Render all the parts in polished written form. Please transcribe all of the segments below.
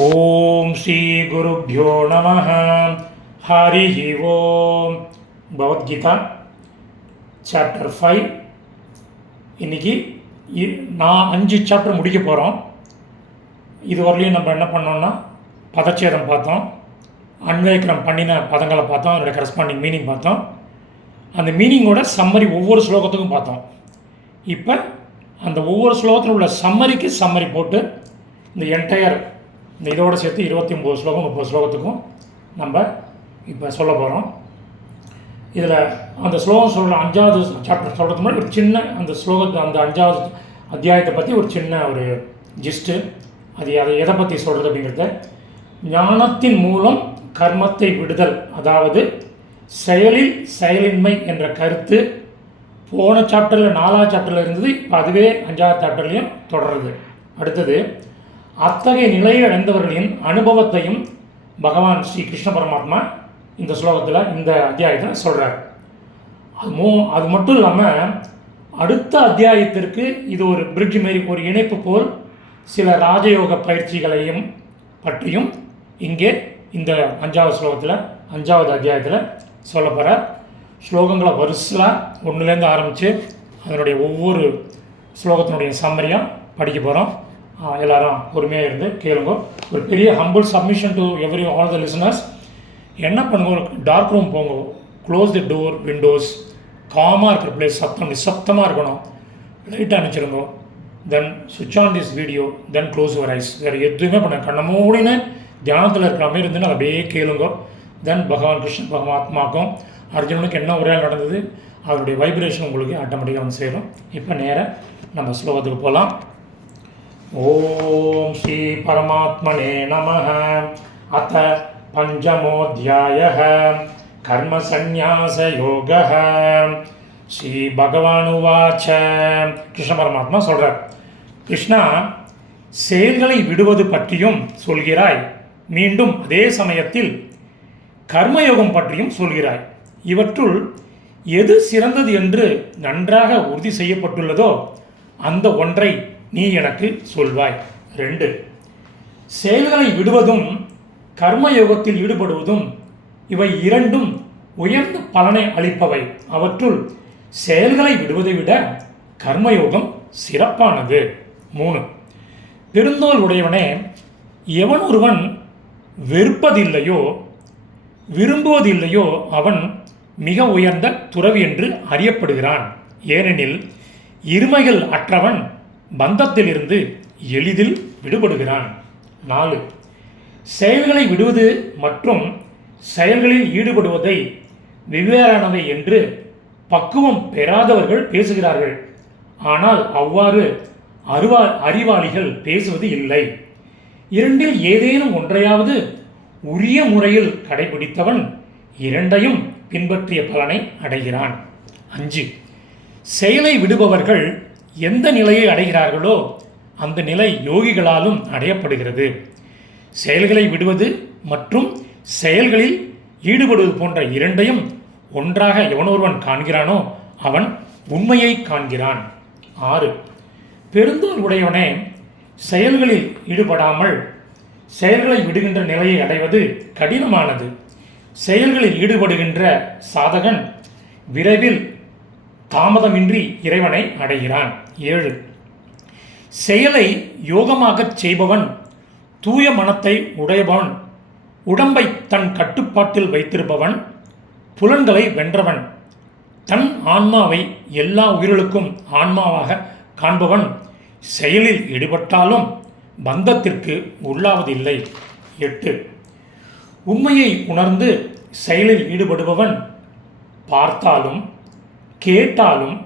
ஓம் ஸ்ரீ குருப்யோ நமः. ஹரி ஓம். பகவத்கீதா சாப்டர் 5. இன்றைக்கி நான் 5 சாப்டர் முடிக்க போகிறோம். இதுவரையிலையும் நம்ம என்ன பண்ணோம்னா பதச்சேதம் பார்த்தோம், அன்வயக்கிரம் பண்ணின பதங்களை பார்த்தோம், அதோடய கரஸ்பாண்டிங் மீனிங் பார்த்தோம், அந்த மீனிங்கோட சம்மரி ஒவ்வொரு ஸ்லோகத்துக்கும் பார்த்தோம். இப்போ அந்த ஒவ்வொரு ஸ்லோகத்தில் உள்ள சம்மரிக்கு சம்மரி போட்டு இந்த என்டையர் இந்த இதோடு சேர்த்து 29 ஸ்லோகம் 30 ஸ்லோகத்துக்கும் நம்ம இப்போ சொல்ல போகிறோம். இதில் அந்த ஸ்லோகம் சொல்கிற 5வது சாப்டர் சொல்கிறதுக்கு முன்னாடி ஒரு சின்ன அந்த ஸ்லோகத்தை அந்த 5வது அத்தியாயத்தை பற்றி ஒரு சின்ன ஒரு ஜிஸ்ட்டு, அதை எதை பற்றி சொல்கிறது அப்படிங்கிறத. ஞானத்தின் மூலம் கர்மத்தை விடுதல், அதாவது செயலில் செயலின்மை என்ற கருத்து போன சாப்டரில் 4வது சாப்டரில் இருந்தது. இப்போ அதுவே 5வது சாப்டர்லேயும் தொடருது. அடுத்தது அத்தகைய நிலையை அடைந்தவர்களின் அனுபவத்தையும் பகவான் ஸ்ரீ கிருஷ்ண பரமாத்மா இந்த ஸ்லோகத்தில் இந்த அத்தியாயத்தில் சொல்கிறார். அது மட்டும் இல்லாமல் அடுத்த அத்தியாயத்திற்கு இது ஒரு பிரிட்ஜ் மாரி, ஒரு இணைப்பு போல் சில ராஜயோக பயிற்சிகளையும் பற்றியும் இங்கே இந்த 5வது ஸ்லோகத்தில் 5வது அத்தியாயத்தில் சொல்ல போகிறார். ஸ்லோகங்களை வரிசையாக 1லேருந்து ஆரம்பித்து அதனுடைய ஒவ்வொரு ஸ்லோகத்தினுடைய சம்மரியாக படிக்க போகிறோம். எல்லோரும் பொறுமையாக இருந்து கேளுங்க. ஒரு பெரிய humble submission to all the listeners. என்ன பண்ணுங்க, டார்க் ரூம் போங்க, க்ளோஸ் தி டோர், விண்டோஸ், காமாக இருக்கிற பிளேஸ், நிசப்தமாக இருக்கணும், லைட்டாக அனுப்பிச்சிருங்க. தென் சுவிட்ச் on this video, then close your eyes. வேறு எதுவுமே பண்ண, கண்ண மூடின்னு தியானத்தில் இருக்கிற மாதிரி இருந்துன்னு அதை அப்படியே கேளுங்க. தென் பகவான் கிருஷ்ண பரமாத்மாக்கும் அர்ஜுனனுக்கு என்ன உரையால் நடந்தது அதனுடைய வைப்ரேஷன் உங்களுக்கு ஆட்டோமேட்டிக்காக வந்து சேரும். இப்போ நேராக நம்ம ஸ்லோகத்துக்கு போகலாம். ஓம் ஸ்ரீ பரமாத்மனே நமः. அத பஞ்சமோऽध्यायः கர்ம சந்நியாச யோகः. ஸ்ரீ பகவானுவாச்ச. கிருஷ்ண பரமாத்மா சொல்கிறார், கிருஷ்ணா, செயல்களை விடுவது பற்றியும் சொல்கிறாய், மீண்டும் அதே சமயத்தில் கர்மயோகம் பற்றியும் சொல்கிறாய். இவற்றுள் எது சிறந்தது என்று நன்றாக உறுதி செய்யப்பட்டுள்ளதோ அந்த ஒன்றை நீ எனக்கு சொல்வாய். 2. செயல்களை விடுவதும் கர்மயோகத்தில் ஈடுபடுவதும் இவை இரண்டும் உயர்ந்த பலனை அளிப்பவை. அவற்றுள் செயல்களை விடுவதை விட கர்மயோகம் சிறப்பானது. 3. பெருந்தோல் உடையவனே, எவன் ஒருவன் வெறுப்பதில்லையோ விரும்புவதில்லையோ அவன் மிக உயர்ந்த துறவி என்று அறியப்படுகிறான். ஏனெனில் இருமைகள் அற்றவன் பந்தத்திலிருந்து எளிதில் விடுபடுகிறான். 4. செயல்களை விடுவது மற்றும் செயல்களில் ஈடுபடுவதை வெவ்வேறானவை என்று பக்குவம் பெறாதவர்கள் பேசுகிறார்கள். ஆனால் அவ்வாறு அறிவாளிகள் பேசுவது இல்லை. இரண்டில் ஏதேனும் ஒன்றையாவது உரிய முறையில் கடைபிடித்தவன் இரண்டையும் பின்பற்றிய பலனை அடைகிறான். 5. செயலை விடுபவர்கள் எந்த நிலையை அடைகிறார்களோ அந்த நிலை யோகிகளாலும் அடையப்படுகிறது. செயல்களை விடுவது மற்றும் செயல்களில் ஈடுபடுவது போன்ற இரண்டையும் ஒன்றாக எவனொருவன் காண்கிறானோ அவன் உண்மையை காண்கிறான். 6. பெருந்தோல் உடையவனே, செயல்களில் ஈடுபடாமல் செயல்களை விடுகின்ற நிலையை அடைவது கடினமானது. செயல்களில் ஈடுபடுகின்ற சாதகன் விரைவில் தாமதமின்றி இறைவனை அடைகிறான். 7. செயலை யோகமாகச் செய்பவன் தூய மனத்தை உடையவன், உடம்பை தன் கட்டுப்பாட்டில் வைத்திருப்பவன், புலன்களை வென்றவன், தன் ஆன்மாவை எல்லா உயிர்களுக்கும் ஆன்மாவாக காண்பவன் செயலில் ஈடுபட்டாலும் பந்தத்திற்கு உள்ளாவதில்லை. 8. உண்மையை உணர்ந்து செயலில் ஈடுபடுபவன் பார்த்தாலும் கேட்டாலும்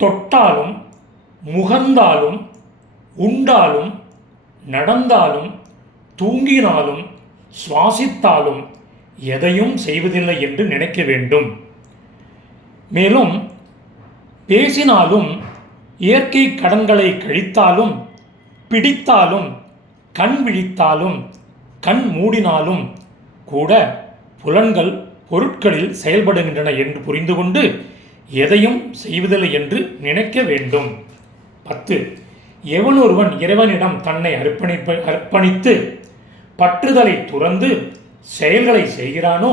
தொட்டாலும் முகர்ந்தாலும் உண்டாலும் நடந்தாலும் தூங்கினாலும் சுவாசித்தாலும் எதையும் செய்வதில்லை என்று நினைக்க வேண்டும். மேலும் பேசினாலும் இயற்கை கடன்களை கழித்தாலும் பிடித்தாலும் கண் விழித்தாலும் கண் மூடினாலும் கூட புலன்கள் பொருட்களில் செயல்படுகின்றன என்று புரிந்து கொண்டு எதையும் செய்வதில்லை என்று நினைக்க வேண்டும். 10. எவனொருவன் இறைவனிடம் தன்னை அர்ப்பணித்து பற்றுதலை துறந்து செயல்களை செய்கிறானோ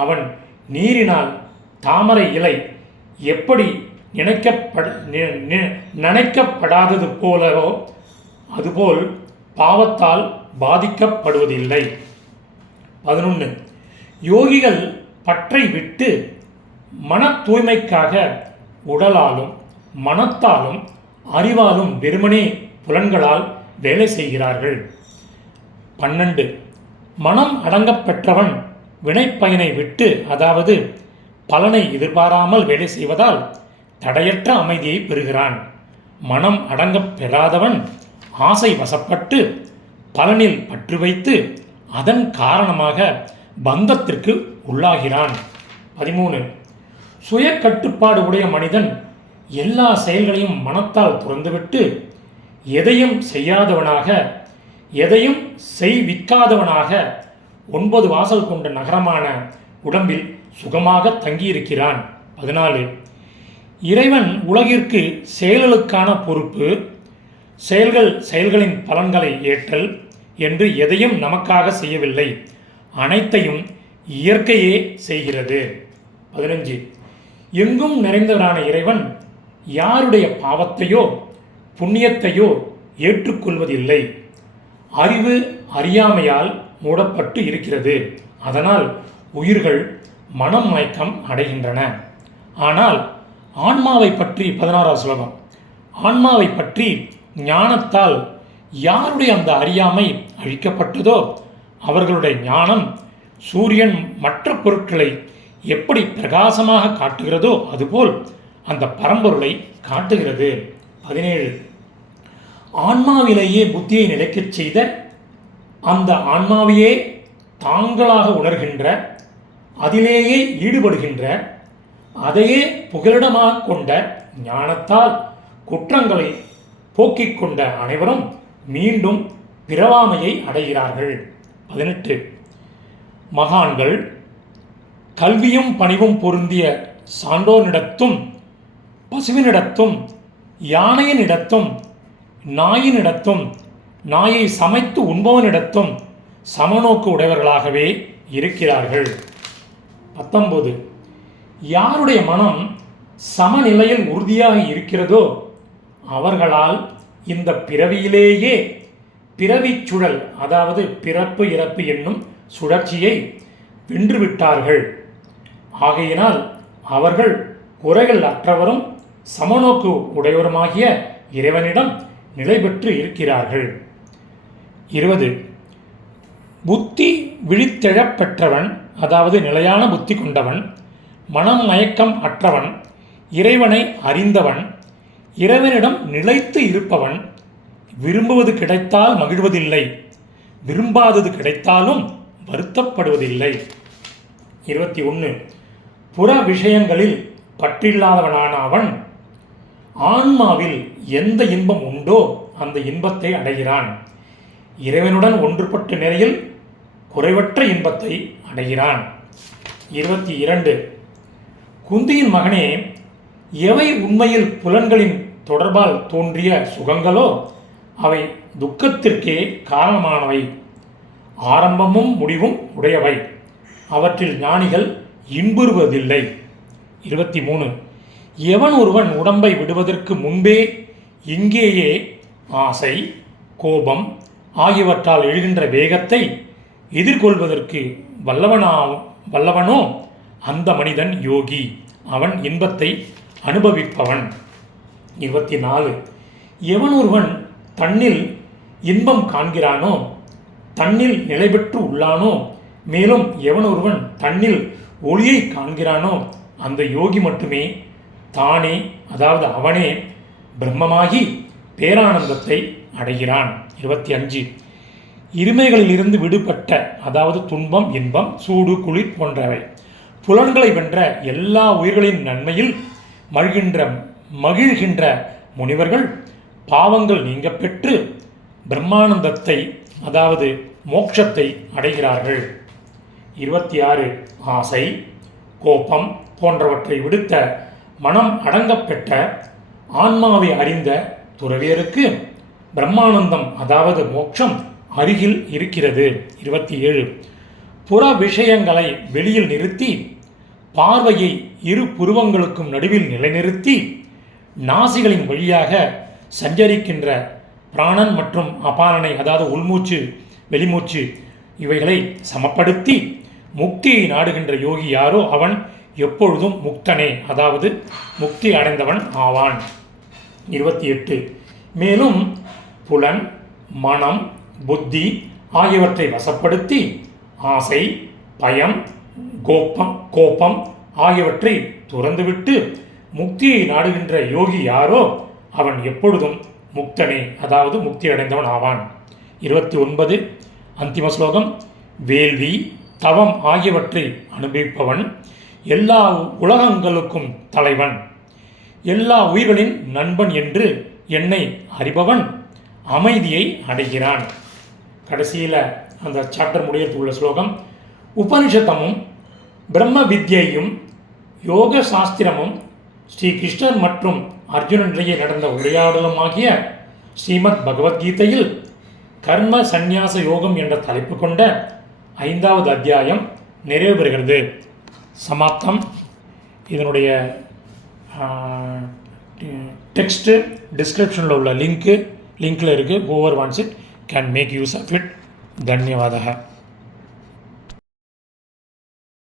அவன் நீரினால் தாமரை இலை எப்படி நனைக்கப்படாதது போலவோ அதுபோல் பாவத்தால் பாதிக்கப்படுவதில்லை. 11. யோகிகள் பற்றை விட்டு மன தூய்மைக்காக உடலாலும் மனத்தாலும் அறிவாலும் வெறுமனே புலன்களால் வேலை செய்கிறார்கள். 12. மனம் அடங்கப் பெற்றவன் வினைப்பயனை விட்டு, அதாவது பலனை எதிர்பாராமல் வேலை செய்வதால் தடையற்ற அமைதியை பெறுகிறான். மனம் அடங்கப் பெறாதவன் ஆசை வசப்பட்டு பலனில் பற்று வைத்து அதன் காரணமாக பந்தத்திற்கு உள்ளாகிறான். 13. சுய கட்டுப்பாடு உடைய மனிதன் எல்லா செயல்களையும் மனத்தால் துறந்துவிட்டு எதையும் செய்யாதவனாக, எதையும் செய்விக்காதவனாக 9 வாசல் கொண்ட நகரமான உடம்பில் சுகமாக தங்கியிருக்கிறான். 14. இறைவன் உலகிற்கு செயல்களுக்கான பொறுப்பு, செயல்களின் பலன்களை ஏற்றல் என்று எதையும் நமக்காக செய்யவில்லை, அனைத்தையும் இயற்கையே செய்கிறது. 15. எங்கும் நிறைந்தவரான இறைவன் யாருடைய பாவத்தையோ புண்ணியத்தையோ ஏற்றுக்கொள்வதில்லை. அறிவு அறியாமையால் மூடப்பட்டு இருக்கிறது. அதனால் உயிர்கள் மனம் மயக்கம் அடைகின்றன. ஆனால் ஆன்மாவை பற்றி 16ஆம் ஸ்லோகம், ஆன்மாவை பற்றி ஞானத்தால் யாருடைய அந்த அறியாமை அழிக்கப்பட்டதோ அவர்களுடைய ஞானம் சூரியன் மற்ற பொருட்களை எப்படி பிரகாசமாக காட்டுகிறதோ அதுபோல் அந்த பரம்பொருளை காட்டுகிறது. 17. ஆன்மாவிலேயே புத்தியை நிலைக்கச் செய்த, அந்த ஆன்மாவையே தாங்களாக உணர்கின்ற, அதிலேயே ஈடுபடுகின்ற, அதையே புகலிடமாக கொண்ட ஞானத்தால் குற்றங்களை போக்கிக் கொண்ட அனைவரும் மீண்டும் பிறவாமையை அடைகிறார்கள். 18. மகான்கள் கல்வியும் பணிவும் பொருந்திய சான்றோனிடத்தும் பசுவினிடத்தும் யானையினிடத்தும் நாயினிடத்தும் நாயை சமைத்து உண்பவனிடத்தும் சமநோக்கு உடையவர்களாகவே இருக்கிறார்கள். 19. யாருடைய மனம் சமநிலையில் உறுதியாக இருக்கிறதோ அவர்களால் இந்த பிறவியிலேயே பிறவிச் சுழல், அதாவது பிறப்பு இறப்பு என்னும் சுழற்சியை வென்றுவிட்டார்கள். ஆகையினால் அவர்கள் குறைகள் அற்றவரும் சமநோக்கு உடையவருமாகிய இறைவனிடம் நிலை பெற்று இருக்கிறார்கள். 20. புத்தி விழித்தெழப் பெற்றவன், அதாவது நிலையான புத்தி கொண்டவன், மனம் மயக்கம் அற்றவன், இறைவனை அறிந்தவன், இறைவனிடம் நிலைத்து இருப்பவன், விரும்புவது கிடைத்தால் மகிழ்வதில்லை, விரும்பாதது கிடைத்தாலும் வருத்தப்படுவதில்லை. 21. புற விஷயங்களில் பற்றில்லாதவனான அவன் ஆன்மாவில் எந்த இன்பம் உண்டோ அந்த இன்பத்தை அடைகிறான். இறைவனுடன் ஒன்றுபட்ட நிலையில் குறைவற்ற இன்பத்தை அடைகிறான். 22. குந்தியின் மகனே, எவை உண்மையில் புலன்களின் தொடர்பால் தோன்றிய சுகங்களோ அவை துக்கத்திற்கே காரணமானவை, ஆரம்பமும் முடிவும் உடையவை, அவற்றில் ஞானிகள் இன்புறுவதில்லை. 23. எவன் ஒருவன் உடம்பை விடுவதற்கு முன்பே இங்கேயே ஆசை கோபம் ஆகியவற்றால் எழுகின்ற வேகத்தை எதிர்கொள்வதற்கு வல்லவனோ அந்த மனிதன் யோகி, அவன் இன்பத்தை அனுபவிப்பவன். 24. எவன் ஒருவன் தன்னில் இன்பம் காண்கிறானோ தன்னில் நிலை பெற்று உள்ளானோ, மேலும் எவன் ஒருவன் தன்னில் ஒளியை காண்கிறானோ அந்த யோகி மட்டுமே தானே, அதாவது அவனே பிரம்மமாகி பேரானந்தத்தை அடைகிறான். 25. இருமைகளிலிருந்து விடுபட்ட, அதாவது துன்பம் இன்பம் சூடு குளிர் போன்றவை புலன்களை வென்ற எல்லா உயிர்களின் நன்மையில் மகிழ்கின்ற முனிவர்கள் பாவங்கள் நீங்க பெற்று பிரம்மானந்தத்தை, அதாவது மோட்சத்தை அடைகிறார்கள். 26. ஆசை கோபம் போன்றவற்றை விடுத்த மனம் அடங்கப்பெற்ற ஆன்மாவை அறிந்த துறவியருக்கு பிரம்மானந்தம், அதாவது மோட்சம் அருகில் இருக்கிறது. 27 புற விஷயங்களை வெளியில் நிறுத்தி பார்வையை இரு புருவங்களுக்கும் நடுவில் நிலைநிறுத்தி நாசிகளின் வழியாக சஞ்சரிக்கின்ற பிராணன் மற்றும் அபானனை, அதாவது உள்மூச்சு வெளிமூச்சு இவைகளை சமப்படுத்தி முக்தியை நாடுகின்ற யோகி யாரோ அவன் எப்பொழுதும் முக்தனே, அதாவது முக்தி அடைந்தவன் ஆவான். 28 மேலும் புலன் மனம் புத்தி ஆகியவற்றை வசப்படுத்தி ஆசை பயம் கோபம் ஆகியவற்றை துறந்துவிட்டு முக்தியை நாடுகின்ற யோகி யாரோ அவன் எப்பொழுதும் முக்தனே, அதாவது முக்தி அடைந்தவன் ஆவான். 29 அந்திம ஸ்லோகம். வேள்வி தவம் ஆகியவற்றை அனுபவிப்பவன் எல்லா உலகங்களுக்கும் தலைவன், எல்லா உயிர்களின் நண்பன் என்று என்னை அறிபவன் அமைதியை அடைகிறான். கடைசியில் அந்த சாப்டர் முடியறதுக்கு உள்ள ஸ்லோகம். உபனிஷத்தமும் பிரம்ம வித்யையும் யோக சாஸ்திரமும் ஸ்ரீ கிருஷ்ணர் மற்றும் அர்ஜுனனிடையே நடந்த உரையாடலுமாகிய ஸ்ரீமத் பகவத்கீதையில் கர்ம சந்நியாச யோகம் என்ற தலைப்பு கொண்ட 5வது அத்தியாயம் நிறைவு பெறுகிறது. சமாப்தம். இதனுடைய டெக்ஸ்ட்டு டிஸ்கிரிப்ஷனில் உள்ள லிங்க்கில் இருக்குது. Whoever wants it can make use of it. தன்யவாதः.